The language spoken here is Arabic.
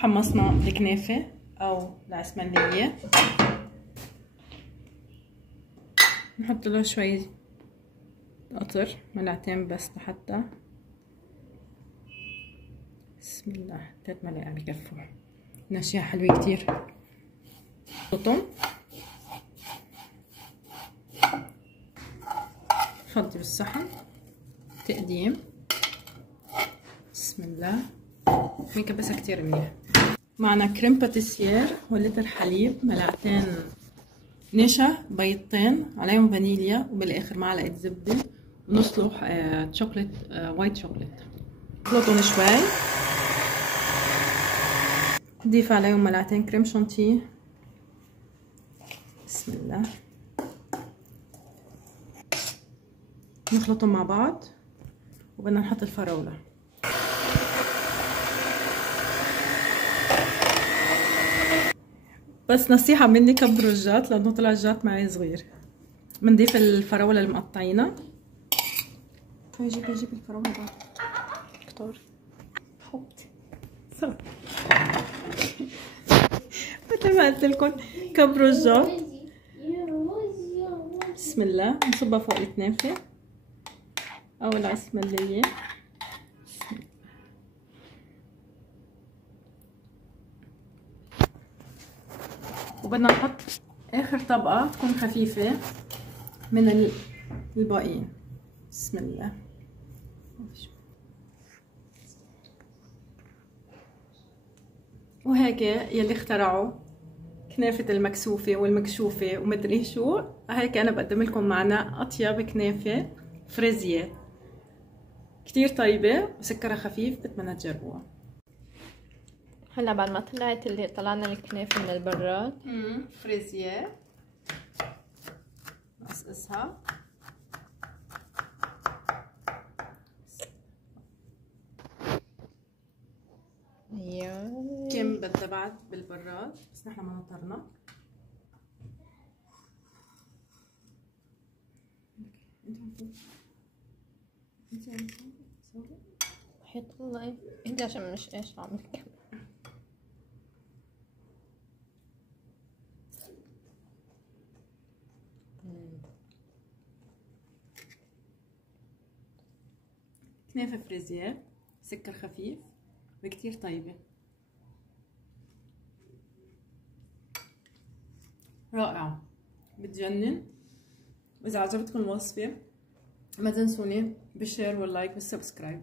حمصنا الكنافة أو العسملية، نحط له شوي قطر، ملعقتين بس لحتى، بسم الله، 3 ملاعق بكفوا، ناشئة حلوة كتير. قطن فضي بالصحن تقديم، بسم الله، بنكبسها كتير منيح. معنا كريم باتيسير ولتر حليب، ملعقتين نشا، بيضتين عليهم فانيليا، وبالاخر معلقه زبده، ونص شوكليت، وايت شوكليت. نخلطهم شوي، نضيف عليهم ملعقتين كريم شانتيه، بسم الله، نخلطهم مع بعض، وبدنا نحط الفراوله. بس نصيحة مني كبروا الجات لأنه طلع الجات معي صغير. بنضيف الفراولة اللي مقطعينها. جيب الفراولة بعد كتار حط صح. مثل ما قلت لكم كبروا الجات. بسم الله، نصبها فوق الكنافة أو العسملية. وبدنا نحط اخر طبقة تكون خفيفة من الباقيين، بسم الله. وهيك يلي اخترعوا كنافة المكسوفة والمكشوفة ومدري شو، هيك انا بقدم لكم معنا اطيب كنافة فريزية كتير طيبة وسكرها خفيف، بتمنى تجربوها. هلا بعد ما طلعنا الكنافة من البراد، فريزية نقصقصها، كم بدها بعد بالبراد، بس نحن ما نطرنا. وحياة الله انت عشان مش ايش عم نكمل. كنافة فريزير سكر خفيف وكتير طيبة، رائعة، بتجنن. وإذا عجبتكم الوصفة ما تنسوني بالشير واللايك والسبسكرايب.